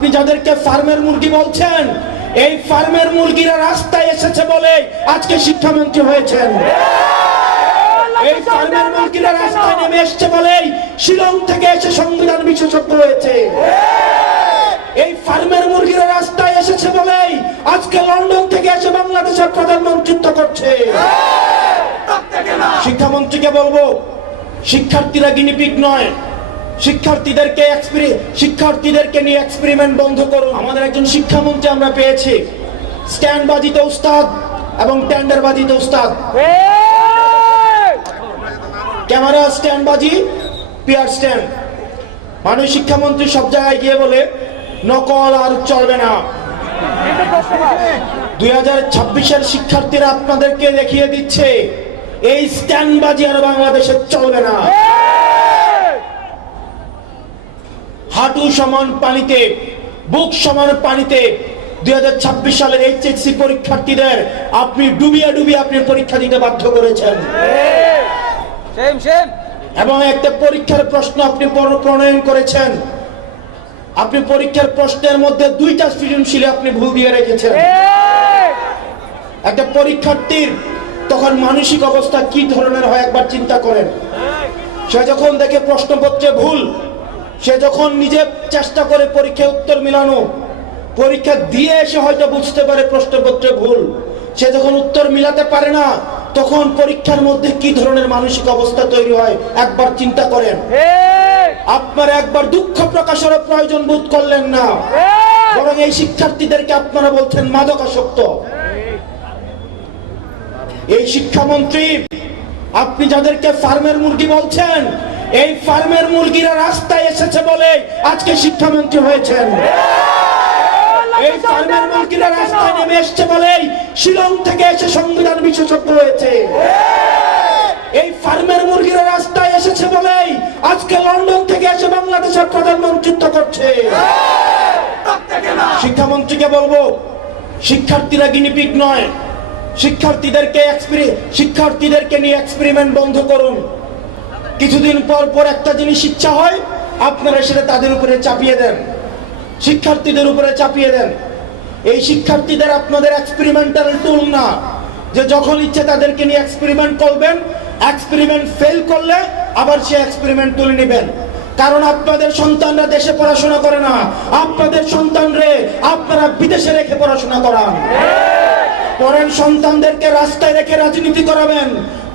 আপনি যাদেরকে ফার্মের মুরগি বলছেন, এই ফার্মের মুরগিরা রাস্তায় এসেছে বলে আজকে শিক্ষামন্ত্রী হয়েছেন। এই ফার্মের মুরগিরা রাস্তায় নেমে এসেছে বলেই শিলং থেকে এসে সংবিধান বিশেষজ্ঞ হয়েছে। এই ফার্মের মুরগিরা রাস্তায় এসেছে বলেই আজকে লন্ডন থেকে এসে বাংলাদেশের প্রধানমন্ত্রিত্ব করছে। শিক্ষামন্ত্রীকে বলবো, শিক্ষার্থীরা গিনিপিগ নয়, শিক্ষার্থীদেরকে নিয়ে এক্সপেরিমেন্ট বন্ধ করুন। আমাদের একজন শিক্ষামন্ত্রী আমরা পেয়েছি, স্ট্যান্ডবাজিতে উস্তাদ এবং টেন্ডারবাজিতে উস্তাদ। ক্যামেরা স্ট্যান্ডবাজি, পিয়ার স্ট্যান্ড। মাননীয় শিক্ষামন্ত্রী সব জায়গায় গিয়ে বলে নকল আর চলবে না। 2026-এর শিক্ষার্থীরা আপনাদেরকে দেখিয়ে দিচ্ছে এই স্ট্যান্ডবাজি আর বাংলাদেশে চলবে না। হাঁটু সমান পানিতে, বুক সমান পানিতে 2026 সালের এইচএসসি পরীক্ষার্থীদের আপনি ডুবিয়ে আপনি পরীক্ষা দিতে বাধ্য করেছেন। এবং একটা পরীক্ষার প্রশ্ন আপনি প্রণয়ন করেছেন। আপনি পরীক্ষার প্রশ্নের মধ্যে 2টা সৃজনশীলে আপনি ভুল দিয়ে রেখেছেন। একটা পরীক্ষার্থীর তখন মানসিক অবস্থা কি ধরনের হয় একবার চিন্তা করেন। সে যখন দেখে প্রশ্নপত্রে ভুল, সে যখন নিজে চেষ্টা করে পরীক্ষায় উত্তর মিলানো, পরীক্ষা দিয়ে এসে হয়তো বুঝতে পারে প্রশ্নপত্রে ভুল, সে যখন উত্তর মিলাতে পারে না, তখন পরীক্ষার মধ্যে কি ধরনের মানসিক অবস্থা তৈরি হয় একবার চিন্তা করেন। আপনারা একবার দুঃখ প্রকাশের প্রয়োজন বোধ করলেন না, বরং এই শিক্ষার্থীদেরকে আপনারা বলছেন মাদকাসক্ত। এই শিক্ষামন্ত্রী, আপনি যাদেরকে ফার্মের মুরগি বলছেন, এই ফার্মের মুরগিরা রাস্তায় এসেছে বলে আজকে শিক্ষামন্ত্রী হয়েছেন। এই ফার্মের মুরগিরা রাস্তায় নেমে এসেছে বলেই শিলং থেকে এসে সংবিধান বিশেষজ্ঞ হয়েছে। এই ফার্মের মুরগিরা রাস্তায় এসেছে বলেই আজকে লন্ডন থেকে এসে বাংলাদেশের প্রধানমন্ত্রিত্ব করছে। শিক্ষামন্ত্রীকে বলবো, শিক্ষার্থীরা গিনিপিগ নয়, শিক্ষার্থীদেরকে নিয়ে এক্সপেরিমেন্ট বন্ধ করুন। কিছুদিন পর একটা জিনিস ইচ্ছা হয়, আপনারা সেটা তাদের উপরে চাপিয়ে দেন, শিক্ষার্থীদের উপরে চাপিয়ে দেন। এই শিক্ষার্থীদের আপনাদের এক্সপেরিমেন্টাল টুল না, যে যখন ইচ্ছে তাদেরকে নিয়ে এক্সপেরিমেন্ট করবেন, এক্সপেরিমেন্ট ফেল করলে আবার সে এক্সপেরিমেন্ট তুলে নেবেন। কারণ আপনাদের সন্তানরা দেশে পড়াশোনা করে না, আপনাদের সন্তানরে আপনারা বিদেশে রেখে পড়াশোনা করান। পরের সন্তানদেরকে রাস্তায় রেখে রাজনীতি করাবেন,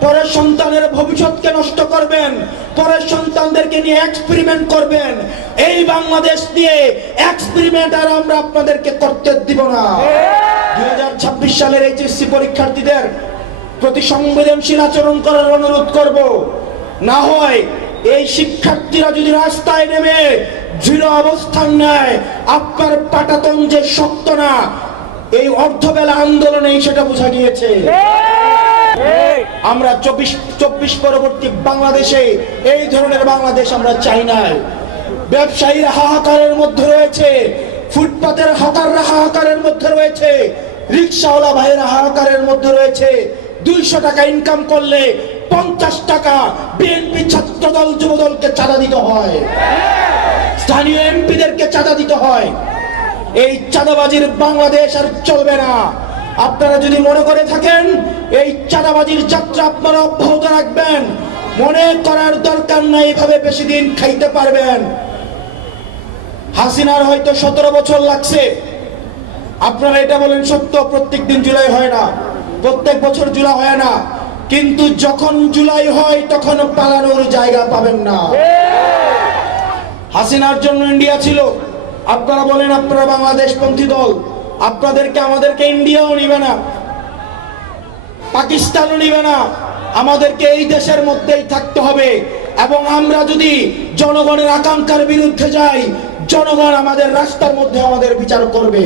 পরের সন্তানের ভবিষ্যৎকে নষ্ট করবেন, পরের সন্তানদেরকে নিয়ে এক্সপেরিমেন্ট করবেন। এই বাংলাদেশ নিয়ে এক্সপেরিমেন্ট আর আমরা আপনাদেরকে করতে দিব না। 2026 সালের এইচএসসি পরীক্ষার্থীদের প্রতি সংবেদনশীল আচরণ করার অনুরোধ করব। না হয় এই শিক্ষার্থীরা যদি রাস্তায় নেমে দৃঢ় অবস্থান নেয়, আপনার পাটাতন যে শক্ত না, এই অর্ধবেলা আন্দোলনে সেটা বোঝা গিয়েছে। আমরা 24 পরবর্তী বাংলাদেশে এই ধরনের বাংলাদেশ আমরা চাই না। ব্যবসায়ীরা হাহাকারের মধ্যে রয়েছে, ফুটপাতের হকাররা হাহাকারের মধ্যে রয়েছে, রিক্সাওয়ালা ভাইয়েরা হাহাকারের মধ্যে রয়েছে। 200 টাকা ইনকাম করলে 50 টাকা বিএনপি ছাত্রদল যুবদলকে চাঁদা দিতে হয়, স্থানীয় এমপিদেরকে চাঁদা দিতে হয়। এই চাঁদাবাজির বাংলাদেশ আর চলবে না। আপনারা যদি মনে করে থাকেন এই চাঁদাবাজির যাত্রা আপনারা অব্যাহত রাখবেন, মনে করার দরকার নাই এভাবে বেশি দিন খাইতে পারবেন। হাসিনার হয়তো 17 বছর লাগছে। আপনারা এটা বলেন সত্য, প্রত্যেক দিন জুলাই হয় না, প্রত্যেক বছর জুলাই হয় না, কিন্তু যখন জুলাই হয় তখন পালানোর জায়গা পাবেন না। হাসিনার জন্য ইন্ডিয়া ছিল। আপনারা বলেন আপনারা বাংলাদেশ পন্থী দল, আমাদেরকে ইন্ডিয়াও নিবে না, পাকিস্তানও নিবে না, আমাদেরকে এই দেশের মধ্যেই থাকতে হবে। এবং আমরা যদি জনগণের আকাঙ্ক্ষার বিরুদ্ধে যাই, জনগণ আমাদের রাস্তার মধ্যে আমাদের বিচার করবে।